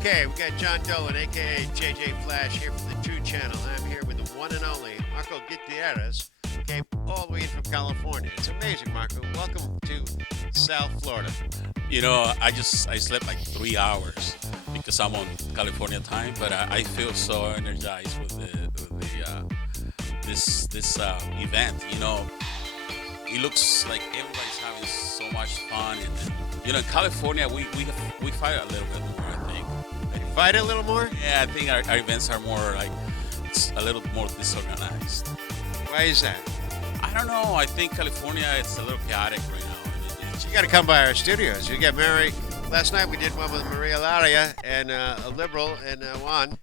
Okay, we got John Dolan, a.k.a. JJ Flash, here from the True Channel. I'm here with the one and only Marco Gutierrez, came all the way in from California. It's amazing, Marco. Welcome to South Florida. You know, I slept like 3 hours because I'm on California time, but I feel so energized with this event. You know, it looks like everybody's having so much fun, and you know, in California we fight a little bit more. I think. You fight a little more? Yeah, I think our events are more like it's a little more disorganized. Why is that? I don't know. I think California it's a little chaotic right now. You got to come by our studios. You get married. Last night we did one with Maria Laria and a liberal and Juan,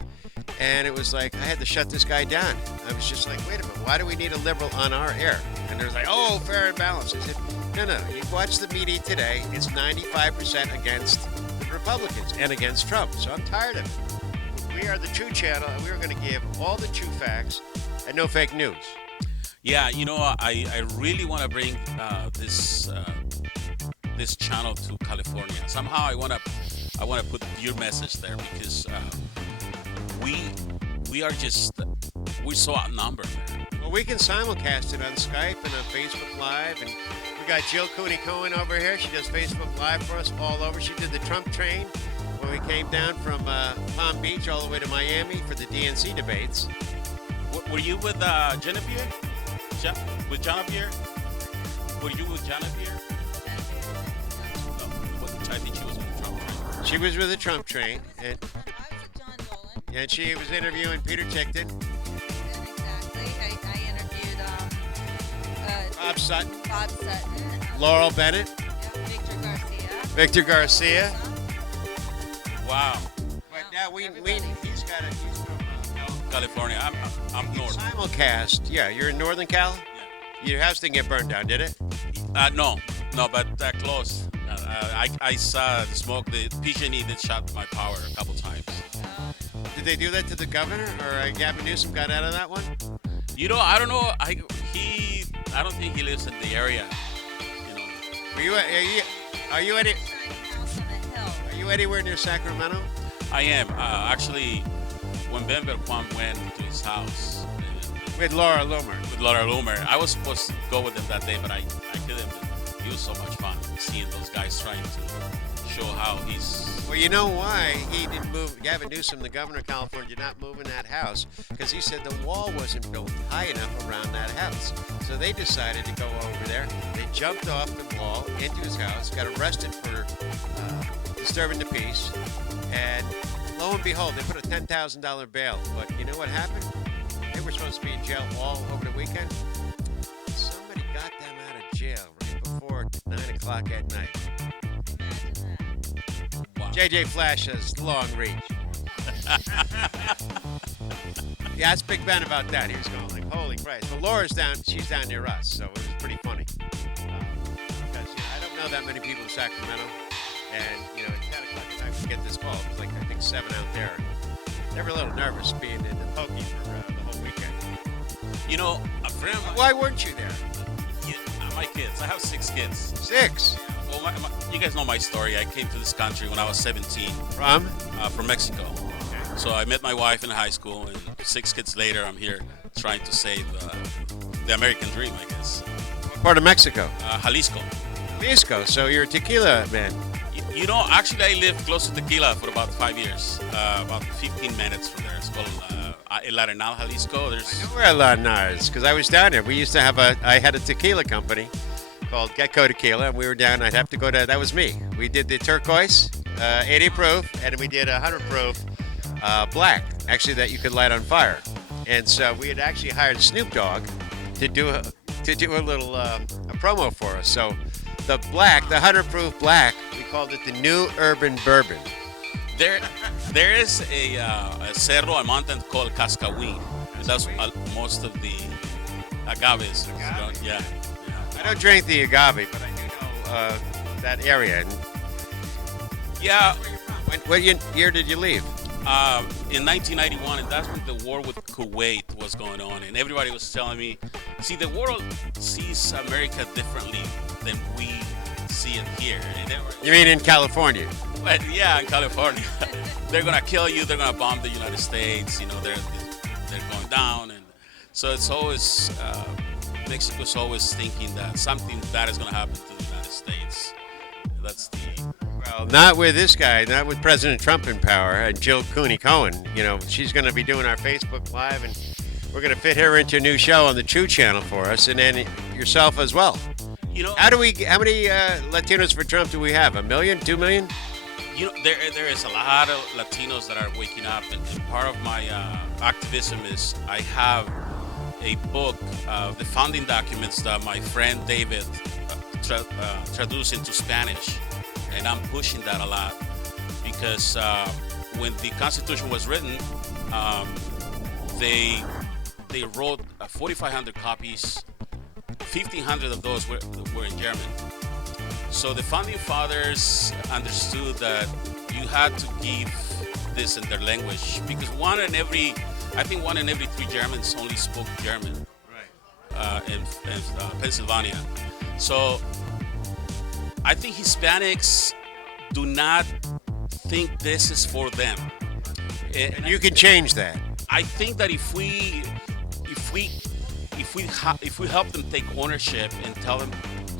and it was like I had to shut this guy down. I was just like, wait a minute, why do we need a liberal on our air? And they was like, oh, fair and balanced. I said, no. You watch the media today. It's 95% against the Republicans and against Trump. So I'm tired of it. We are the True Channel, and we're going to give all the true facts and no fake news. Yeah, you know, I really want to bring this channel to California. Somehow I want to put your message there because we're so outnumbered there. Well, we can simulcast it on Skype and on Facebook Live, and we got Jill Cooney-Cohen over here. She does Facebook Live for us all over. She did the Trump train when we came down from Palm Beach all the way to Miami for the DNC debates. Were you with Genevieve? With Genevieve? Were you with Genevieve? I think she was with the Trump train. She was with the Trump train, and I was with John Dolan. and she was interviewing Peter Tickton, Exactly. I interviewed Bob Sutton, Bob Sutton, Laurel Bennett, Victor Garcia. Victor Garcia. Wow. But now he's from California. I'm north. simulcast. Yeah, you're in Northern Cal. Yeah. Your house didn't get burned down, did it? No, but close. I saw the smoke. The PG&E did shut my power a couple times. Did they do that to the governor, or Gavin Newsom got out of that one? You know, I don't know. I don't think he lives in the area. You know. Are you any? House on a hill. Are you anywhere near Sacramento? I am actually. When Ben Juan went to his house With Laura Loomer. with Laura Loomer, I was supposed to go with him that day, but I couldn't. It was so much fun seeing those guys trying to show how he's. Well, you know why he didn't move? Gavin Newsom, the governor of California, did not move in that house because he said the wall wasn't built high enough around that house. So they decided to go over there. They jumped off the wall into his house, got arrested for disturbing the peace, and lo and behold, they put a $10,000 bail. But you know what happened? They were supposed to be in jail all over the weekend. Somebody got them out of jail right before 9 o'clock at night. Imagine that. Wow. JJ Flash has long reach. Yeah, ask Big Ben about that. He was going like, holy Christ. But Laura's down, she's down near us, so it was pretty funny. Because, I don't know that many people in Sacramento. And, at 10 o'clock at night we get this call. It was like, I think 7 out there. They were a little nervous being in the pokey for the whole weekend. You know, a friend. Why weren't you there? My kids. I have 6 kids. 6. Well, you guys know my story. I came to this country when I was 17 From? from Mexico. So I met my wife in high school, and 6 kids later, I'm here trying to save the American dream, I guess. What part of Mexico? Jalisco. Jalisco. So you're a tequila man. You know, actually, I lived close to Tequila for about 5 years, about 15 minutes from there. It's called El Arenal, Jalisco. I know where Lanar is because I was down there. We used to have I had a tequila company called Getco Tequila, and we were down. I'd have to go to, that was me. We did the turquoise, 80 proof, and we did 100 proof black, actually, that you could light on fire. And so we had actually hired Snoop Dogg to do a little a promo for us. So the black, the 100 proof black, we called it the New Urban Bourbon. There is a cerro, a mountain called Cascawin. That's most of the agaves. Yeah. I don't drink the agave, but I do know that area. And Yeah. what year did you leave? In 1991, and that's when the war with Kuwait was going on, and everybody was telling me, see, the world sees America differently than we see it here. And You mean in California? But yeah, in California. they're gonna kill you. They're gonna bomb the United States. You know, they're going down, and so it's always Mexico's always thinking that something bad is gonna happen to the United States. That's the Well, not with this guy, not with President Trump in power and Jill Cooney Cohen. You know, she's going to be doing our Facebook Live, and we're going to fit her into a new show on the True Channel for us, and then yourself as well. you know. How many Latinos for Trump do we have? 1 million, 2 million? You know, there is a lot of Latinos that are waking up, and part of my activism is I have a book, the founding documents that my friend David traduced into Spanish, and I'm pushing that a lot because when the Constitution was written, they wrote 4,500 copies. 1,500 of those were in German. So the founding fathers understood that you had to give this in their language because one in every 3 Germans only spoke German. Right. In Pennsylvania. So I think Hispanics do not think this is for them. And you can change that. I think that if we help them take ownership and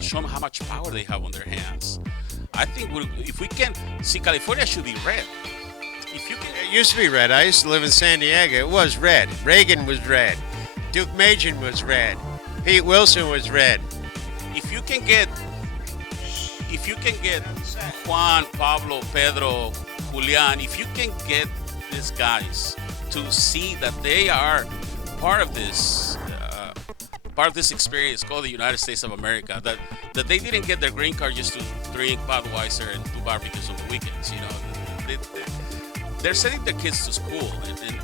show them how much power they have on their hands, I think if we can see, California should be red. If you can, It used to be red. I used to live in San Diego. It was red. Reagan was red. Duke Majan was red. Pete Wilson was red. if you can get Juan, Pablo, Pedro, Julian, if you can get these guys to see that they are part of this experience called the United States of America, that they didn't get their green card just to drink Budweiser and do barbecues on the weekends. You know, they're sending their kids to school,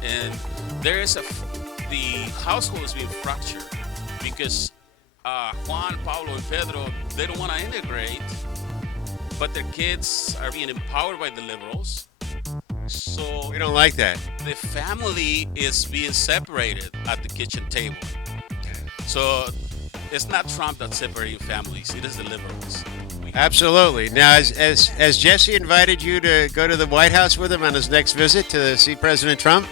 and there is the household is being fractured because Juan, Pablo, and Pedro, they don't want to integrate, but their kids are being empowered by the liberals. So We don't like that. the family is being separated at the kitchen table. So it's not Trump that's separating families; it is the liberals. Absolutely. Now, has Jesse invited you to go to the White House with him on his next visit to see President Trump?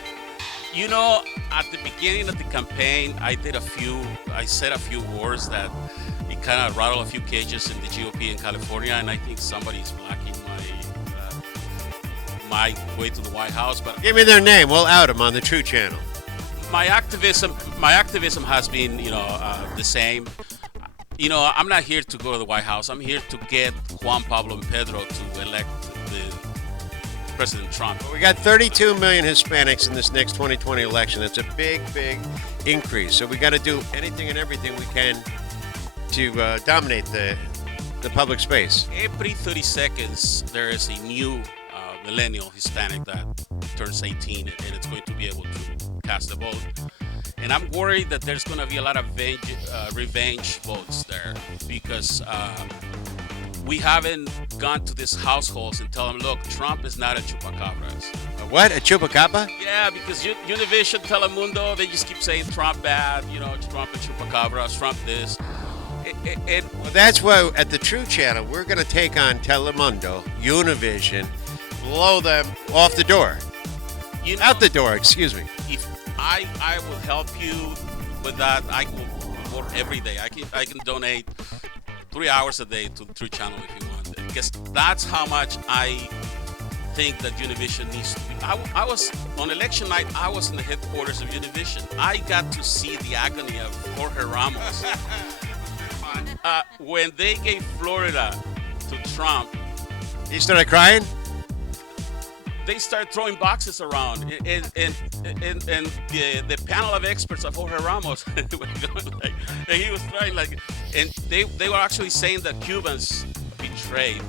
You know, at the beginning of the campaign, I said a few words that it kind of rattled a few cages in the GOP in California, and I think somebody's blocking my way to the White House. But Give me their name. We'll out them on the True Channel. my activism has been, the same. You know, I'm not here to go to the White House. I'm here to get Juan, Pablo, and Pedro to elect President Trump. We got 32 million Hispanics in this next 2020 election. That's a big, big increase. So we got to do anything and everything we can to dominate the public space. Every 30 seconds, there is a new millennial Hispanic that turns 18, and it's going to be able to cast a vote. And I'm worried that there's going to be a lot of revenge votes there because we haven't gone to these households and tell them, look, Trump is not a chupacabras. A what? A chupacabra? Yeah, because Univision, Telemundo, they just keep saying Trump bad, Trump and chupacabras, Trump this. Well, that's why at the True Channel, we're going to take on Telemundo, Univision, blow them off the door. Out the door, excuse me. If I will help you with that, I will work every day. I can donate 3 hours a day to the True Channel if you want, because that's how much I think that Univision needs to be. I was on election night. I was in the headquarters of Univision. I got to see the agony of Jorge Ramos when they gave Florida to Trump. He started crying? They started throwing boxes around, and the panel of experts of Jorge Ramos were going like, and he was trying like, and they were actually saying that Cubans betrayed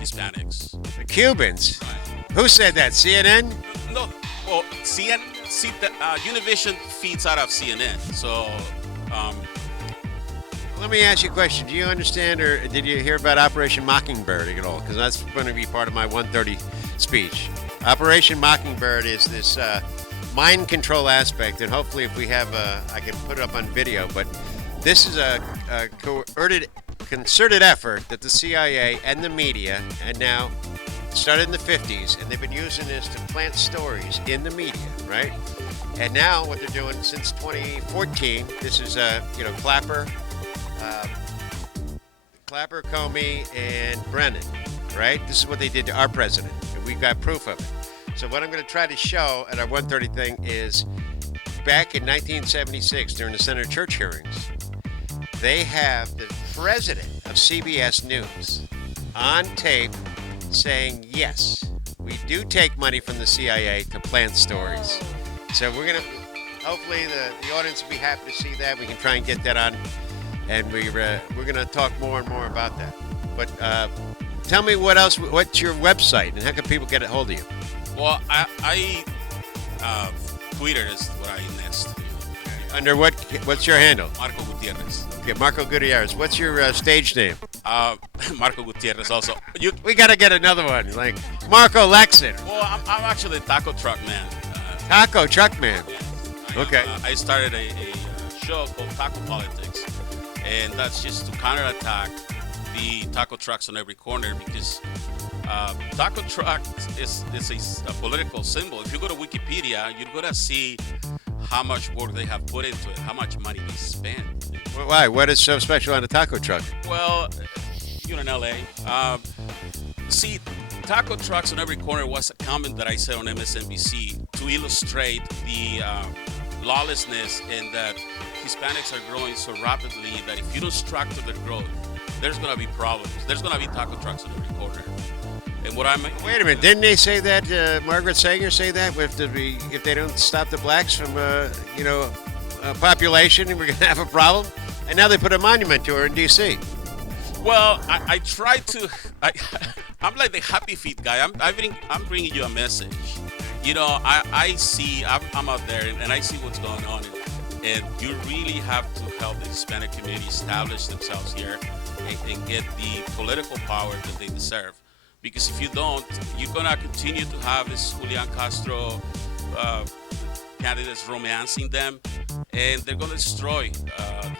Hispanics. The Cubans? Right. Who said that? CNN? No, well, Univision feeds out of CNN, so. Let me ask you a question. Do you understand, or did you hear about Operation Mockingbird at all? Because that's going to be part of my 1:30 speech. Operation Mockingbird is this mind control aspect, and hopefully if we have I can put it up on video, but this is a concerted effort that the CIA and the media, and now started in the 50s, and they've been using this to plant stories in the media, right? And now what they're doing since 2014, this is, Clapper, Comey, and Brennan, right? This is what they did to our president, and we've got proof of it. So what I'm going to try to show at our 1:30 thing is back in 1976 during the Senator Church hearings, they have the president of CBS News on tape saying, yes, we do take money from the CIA to plant stories. So we're going to, hopefully the audience will be happy to see that. We can try and get that on, and we're going to talk more and more about that. But tell me what's your website, and how can people get a hold of you? Well, I Twitter is what I nest. Under what's your handle? Marco Gutierrez. Okay, Marco Gutierrez. What's your stage name? Marco Gutierrez also. We got to get another one, like Marco Lexon. Well, I'm actually a taco truck man. Taco truck man. Okay. I started a show called Taco Politics, and that's just to counterattack the taco trucks on every corner, because taco truck is a political symbol. If you go to Wikipedia, you're going to see how much work they have put into it, how much money they spend. Why? What is so special on a taco truck? Well, you're in LA. See, taco trucks on every corner was a comment that I said on MSNBC to illustrate the lawlessness, and that Hispanics are growing so rapidly that if you don't structure their growth, there's going to be problems. There's going to be taco trucks on every corner. And what I'm... Wait a minute, didn't they say that, Margaret Sanger say that, if they don't stop the blacks from, population, we're going to have a problem? And now they put a monument to her in D.C. Well, I try to... I'm like the happy feet guy. I'm bringing you a message. I see... I'm out there, and I see what's going on. And you really have to help the Hispanic community establish themselves here and get the political power that they deserve. Because if you don't, you're going to continue to have this Julian Castro candidates romancing them, and they're going to destroy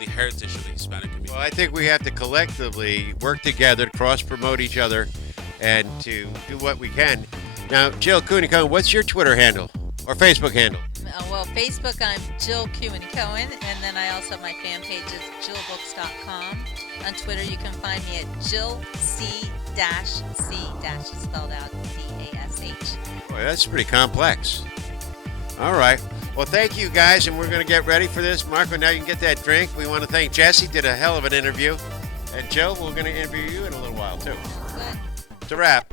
the heritage of the Hispanic community. Well, I think we have to collectively work together, cross-promote each other, and to do what we can. Now, Jill Cooney Cohen, what's your Twitter handle or Facebook handle? Well, Facebook, I'm Jill Cooney Cohen, and then I also have my fan page is jillbooks.com. On Twitter, you can find me at Jill C is spelled out D-A-S-H. Boy, that's pretty complex. All right. Well, thank you, guys, and we're going to get ready for this. Marco, now you can get that drink. We want to thank Jesse. Did a hell of an interview. And Joe, we're going to interview you in a little while, too. Good. It's a wrap.